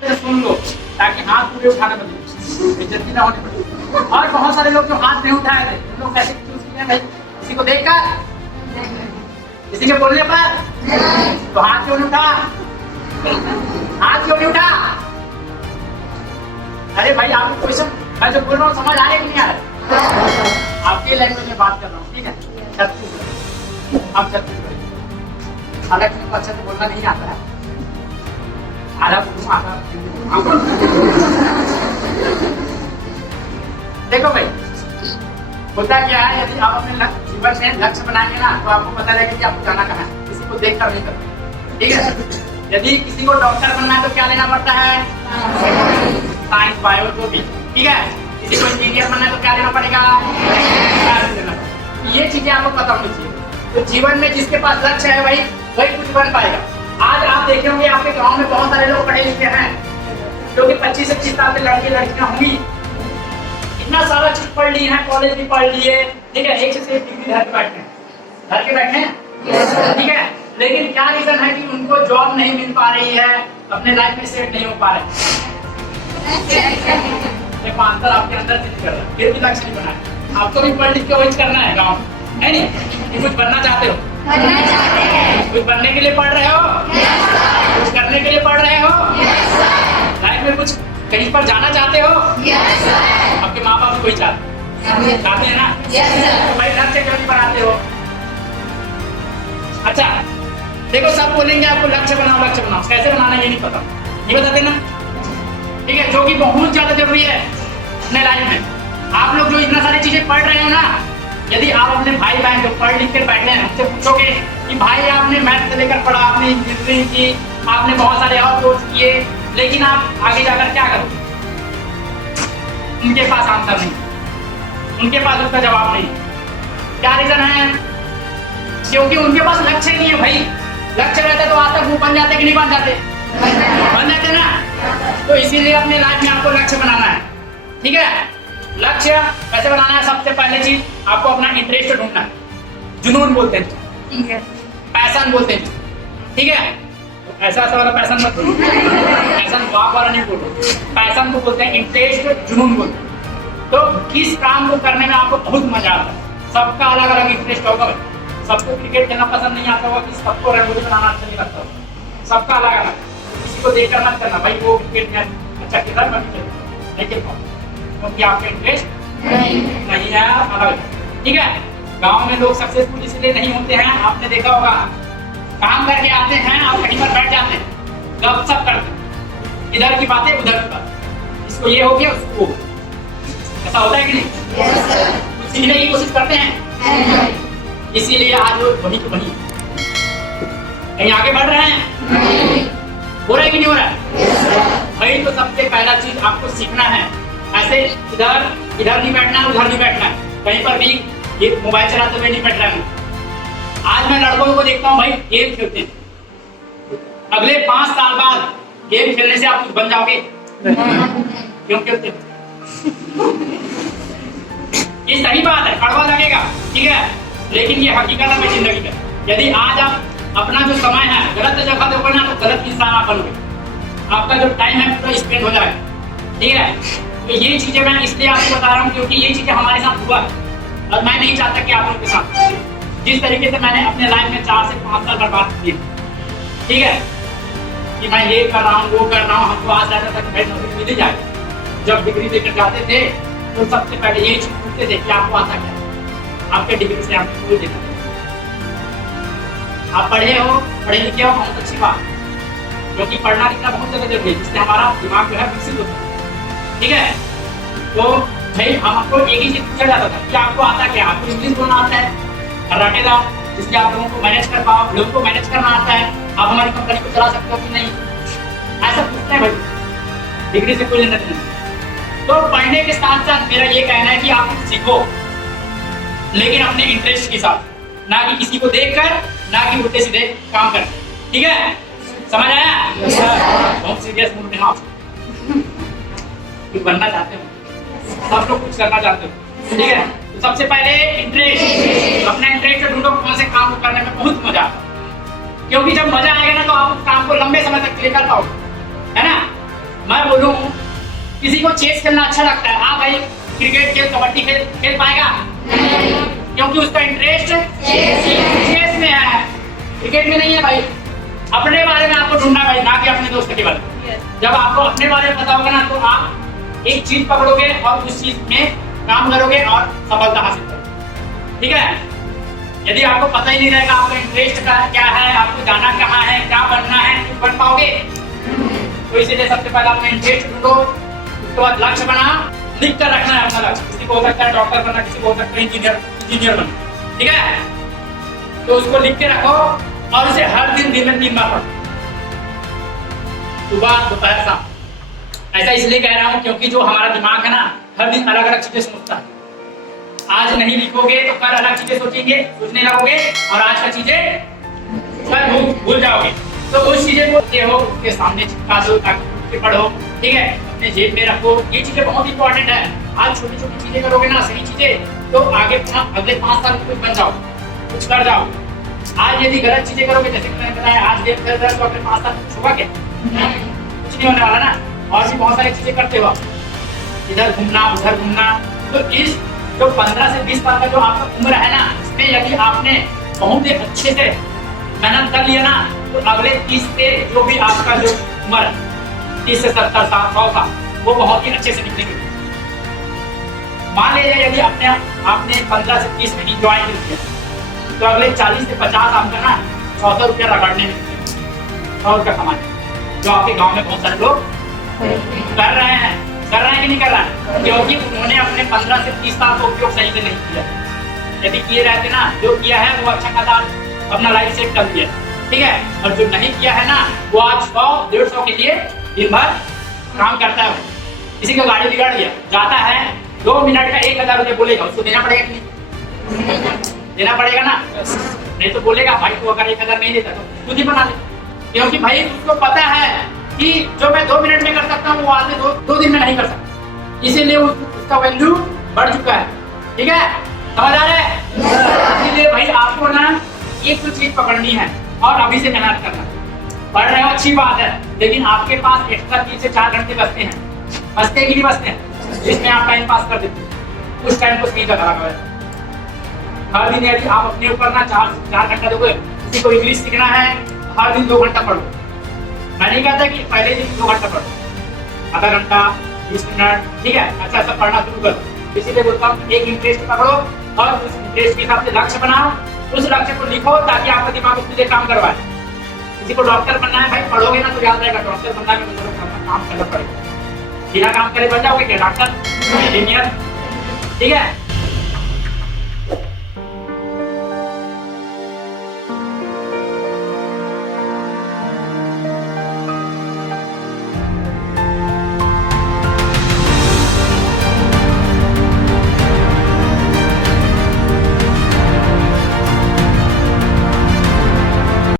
तो सुन लो, ताकि हाथ पूरे उठाना बंद, बेइज्जती ना होने पाए। और बहुत सारे लोग जो हाथ नहीं उठाए थे, उन लोग कैसे चूज किए भाई? किसी को देखकर, किसी के बोलने पर, तो हाथ क्यों नहीं उठा? हाथ क्यों नहीं उठा? अरे भाई आपको क्वेश्चन मैं जो बोल रहा हूँ समझ आ रहा है कि नहीं आ रहा? आपके लैंग्वेज में बात कर रहा हूँ, ठीक है? छत्तीसगढ़, आप छत्तीसगढ़, हालांकि मेरे को अच्छे से बोलना नहीं आता है, आधा बोलूँ आधा। देखो भाई, होता क्या है, यदि आप अपने जीवन में लक्ष्य बनाएंगे ना, तो आपको पता रहेगा कि आपको जाना कहाँ है, किसी को देखकर नहीं करना, ठीक है? यदि किसी को डॉक्टर बनना है तो क्या लेना पड़ता है? साइंस, बायो, जो भी, ठीक है? किसी को इंजीनियर बनना है तो क्या लेना पड़ेगा? ये चीजें आपको पता होनी चाहिए। तो जीवन में जिसके पास लक्ष्य है भाई, वही कुछ बन पाएगा। आज आप देखे होंगे आपके गांव में बहुत सारे लोग पढ़े लिखे हैं, जो कि 25 से 30 साल के लड़के लड़कियां होंगी, इतना सारा चीज पढ़ ली है, कॉलेज भी पढ़ लिए, ठीक है? एक से एक डिग्री घर के बैठे हैं, ठीक है? लेकिन क्या रीजन है कि उनको जॉब नहीं मिल पा रही है, अपने लाइफ में सेट नहीं हो पा रहे? देखो आंसर आपके अंदर से निकल रहा है, फिर भी लक्ष्य नहीं बना। आपको भी पढ़ लिख के वही करना है गाँव, है नहीं? ये कुछ बनना चाहते हो? कुछ बनने के लिए पढ़ रहे हो? कुछ करने के लिए पढ़ रहे हो? लाइफ में कुछ कहीं पर जाना चाहते हो? आपके माँ बाप कोई चाहते हैं ना? तो भाई लक्ष्य क्यों नहीं बनाते हो? अच्छा देखो, सब बोलेंगे आपको लक्ष्य बनाओ, लक्ष्य बनाओ, कैसे बनाना ये नहीं पता, नहीं बताते ना, ठीक है? जो कि बहुत ज्यादा जरूरी है अपने लाइफ में। आप लोग जो इतना सारी चीजें पढ़ रहे हो ना, यदि आप अपने भाई बहन जो पढ़ लिख कर बैठे हैं, उनसे पूछोगे कि भाई आपने मैथ से लेकर पढ़ा, आपने इंजीनियरिंग की, आपने बहुत सारे और कोर्स किए, लेकिन आप आगे जाकर क्या करोगे? उनके पास आंसर नहीं, उनके पास उसका जवाब नहीं। क्या रीजन है? क्योंकि उनके पास लक्ष्य नहीं है भाई। लक्ष्य रहता तो आज तक वो बन जाते कि नहीं बन जाते? बन जाते ना। तो इसीलिए अपने लाइफ में आपको लक्ष्य बनाना है, ठीक है? लक्ष्य कैसे बनाना है? सबसे पहले चीज आपको अपना इंटरेस्ट ढूंढना है, जुनून बोलते हैं, पैशन बोलते हैं, ठीक है? ऐसा वाला पैशन मत बोलो, पैशन वाक वाला नहीं बोलो, पैशन को बोलते हैं इंटरेस्ट, जुनून बोलते हैं। तो किस काम को करने में आपको बहुत मजा आता है? सबका अलग अलग इंटरेस्ट होगा भाई। सबको क्रिकेट खेलना पसंद नहीं आता होगा, किसी सबको रंगोली बनाना अच्छा नहीं लगता होगा, सबका अलग अलग। किसी को देखकर मत करना भाई वो क्रिकेट में अच्छा खेल रहा है, नहीं खेल पाऊँ, क्योंकि आपका इंटरेस्ट नहीं है, अलग, ठीक है? गांव में लोग सक्सेसफुल इसलिए नहीं होते हैं, आपने देखा होगा, काम करके आते हैं और कहीं पर बैठ जाते हैं, गपशप करते हैं, इधर की बातें उधर की बात, इसको ये हो गया उसको, ऐसा होता है कि नहीं? सीखने की कोशिश करते हैं, इसीलिए आज वो वही तो वही कहीं आगे बढ़ रहे हैं। हो रहा है कि नहीं हो रहा है? भाई तो सबसे पहला चीज आपको सीखना है, ऐसे इधर नहीं बैठना, उधर नहीं बैठना है, कहीं पर भी ये मोबाइल चलाते हुए नहीं बैठ रहा है। आज मैं लड़कों को देखता हूँ भाई गेम खेलते हैं, अगले 5 साल बाद गेम खेलने से आप कुछ बन जाओगे? क्यों खेलते हो? ये सही बात है, कड़वा लगेगा, ठीक है? लेकिन ये हकीकत है मेरी जिंदगी का। यदि आज आप अपना जो समय है गलत जगह दोगे ना, तो गलत इंसान आप बनोगे, आपका जो टाइम है पूरा स्पेंड हो जाएगा, ठीक है? तो ये चीजें मैं इसलिए आपको बता रहा हूँ क्योंकि ये चीजें हमारे साथ हुआ और मैं नहीं चाहता कि आप लोगों के साथ जिस तरीके से मैंने अपने लाइफ में 4 से 5 साल बर्बाद किए, ठीक है? कि मैं ये कर रहा हूँ, वो कर रहा हूँ, हमको आज जाता था कि भाई नौकरी मिल जाए। जब डिग्री लेकर जाते थे तो सबसे पहले ये चीज पूछते थे कि आपको आता क्या, आपके डिग्री से आपको कोई देना, आप पढ़े हो, पढ़े लिखे हो, बहुत अच्छी बात, क्योंकि पढ़ना लिखना बहुत जगह जरूरी है, जिससे हमारा दिमाग जो है विकसित होता है, ठीक है? तो भाई हमको एक ही चीज पूछा जाता था कि आपको आता क्या? आपको इंग्लिश बोलना आता है, कराटेदार, जिससे आप लोगों को मैनेज कर पाओ, लोगों को मैनेज करना आता है, आप हमारी कंपनी को चला सकते हो कि नहीं, ऐसा पूछते हैं भाई। डिग्री से कोई लेना नहीं। तो पढ़ने के साथ साथ मेरा ये कहना है कि आप सीखो, लेकिन अपने इंटरेस्ट के साथ, ना कि किसी को देखकर, ना कि उल्टे सीधे काम कर, ठीक है? समझ आया? बहुत सीरियस मूड में आप कुछ बनना चाहते हो, सब लोग कुछ करना चाहते हो, ठीक है? तो सबसे पहले इंटरेस्ट, अपना इंटरेस्ट ढूंढो, कौन से काम को करने में बहुत मजा आता है, क्योंकि जब मजा आएगा ना तो आप उस काम को लंबे समय तक ले कर पाओगे, है ना? किसी को चेस खेलना अच्छा लगता है, हाँ भाई क्रिकेट खेल, कबड्डी खेल पाएगा क्योंकि उसका इंटरेस्ट चेस में है, क्रिकेट में नहीं है भाई। अपने बारे में आपको ढूंढना भाई, ना कि अपने दोस्त के बारे में। जब आपको अपने बारे में पता होगा ना तो आप एक चीज पकड़ोगे और उस चीज में काम करोगे और सफलता हासिल करोगे, ठीक है। यदि आपको पता ही नहीं रहेगा आपका इंटरेस्ट क्या है, आपको जाना कहाँ है, क्या बनना है, तो बन पाओगे। तो इसीलिए सबसे पहले अपना इंटरेस्ट ढूंढो, उसके बाद लक्ष्य बना, लिख कर रखना है अपना लक्ष्य। किसी को हो सकता है डॉक्टर बनना, किसी को हो सकता है इंजीनियर बनना, ठीक है। तो उसको लिख के रखो और उसे हर दिन में 3 बार पढ़ो, सुबह दोपहर शाम। ऐसा इसलिए कह रहा हूँ क्योंकि जो हमारा दिमाग है ना, हर दिन अलग अलग चीजें सोचता है। आज नहीं लिखोगे तो कल अलग चीजें सोचने लगोगे और आज का चीजें कल भूल जाओगे। तो उस चीजें को हो उसके सामने चिपका दो ताकि पढ़ो, ठीक है। अपने जेब में रखो, ये चीजें बहुत इंपॉर्टेंट है। आज छोटी छोटी चीजें करोगे ना, सही चीजें, तो आगे अगले 5 साल कुछ बन जाओ, कुछ कर जाओ। आज यदि गलत चीजें करोगे, जैसे मैंने बताया आज गेम खेल रहे हो तो अगले 5 साल कुछ होगा क्या? कुछ नहीं होने वाला ना। और भी बहुत सारी चीजें करते हो, इधर घूमना उधर घूमना। तो इस जो 15 से 20 साल का जो आपका उम्र है ना, इसमें यदि आपने बहुत ही अच्छे से मेहनत कर लिया ना, तो अगले 30 से जो भी आपका जो उम्र 30 से 70 साल 100 साल, वो बहुत ही अच्छे से निकलेंगे। मान लीजिए यदि आपने 15 से 30 में इंजॉय कर लिया, तो अगले 40 से 50 आपका ना 100 रुपया रगड़ने में 100 रुपया कमाने, जो आपके गाँव में बहुत सारे लोग कर रहे हैं कि नहीं कर रहा है, क्योंकि उन्होंने अपने 15 से 30 साल का उपयोग सही से नहीं किया। यदि किए रहते ना, जो किया है वो अच्छा खासा अपना लाइफ सेट कर दिया, ठीक है। और जो नहीं किया है ना, वो आज 100-150 के लिए दिन भर काम करता है। किसी को गाड़ी बिगाड़ दिया, जाता है 2 मिनट का 1000 रुपये बोलेगा, उसको देना पड़ेगा कि नहीं? देना पड़ेगा ना, नहीं तो बोलेगा भाई तू अगर 1000 नहीं देता तो खुद ही बना ले, क्योंकि भाई उसको पता है कि जो मैं 2 मिनट में कर सकता हूँ वो आदमी 2 दिन में नहीं कर सकता। इसीलिए उसका वैल्यू बढ़ चुका है, ठीक है। समझ आ रहा है? इसीलिए भाई आपको ना एक तो चीज पकड़नी है और अभी से मेहनत करना। पढ़ रहे हो अच्छी बात है, लेकिन आपके पास एक्स्ट्रा 3 से 4 घंटे बचते हैं, बचते कि नहीं बचते हैं, जिसमें आप टाइम पास कर देते हैं। उस टाइम को सही करा करें। हर दिन यदि आप अपने ऊपर ना 4 घंटा दोगे, किसी को इंग्लिश सीखना है हर दिन 2 घंटा पढ़ो। मैं नहीं कहता कि पहले दिन 2 घंटा पढ़ो, आधा घंटा 20 मिनट, ठीक है। अच्छा सब पढ़ना शुरू करो। इसीलिए बोलता हूँ एक इंटरेस्ट पकड़ो और उस इंटरेस्ट के हिसाब से लक्ष्य बनाओ, उस लक्ष्य को लिखो ताकि आपका दिमाग उस पर काम करवाए। किसी को डॉक्टर बनना है भाई, पढ़ोगे ना तो याद रहेगा। डॉक्टर बनना है तो काम करना पड़ेगा, बिना काम करे बन जाओगे क्या डॉक्टर, इंजीनियर, ठीक है।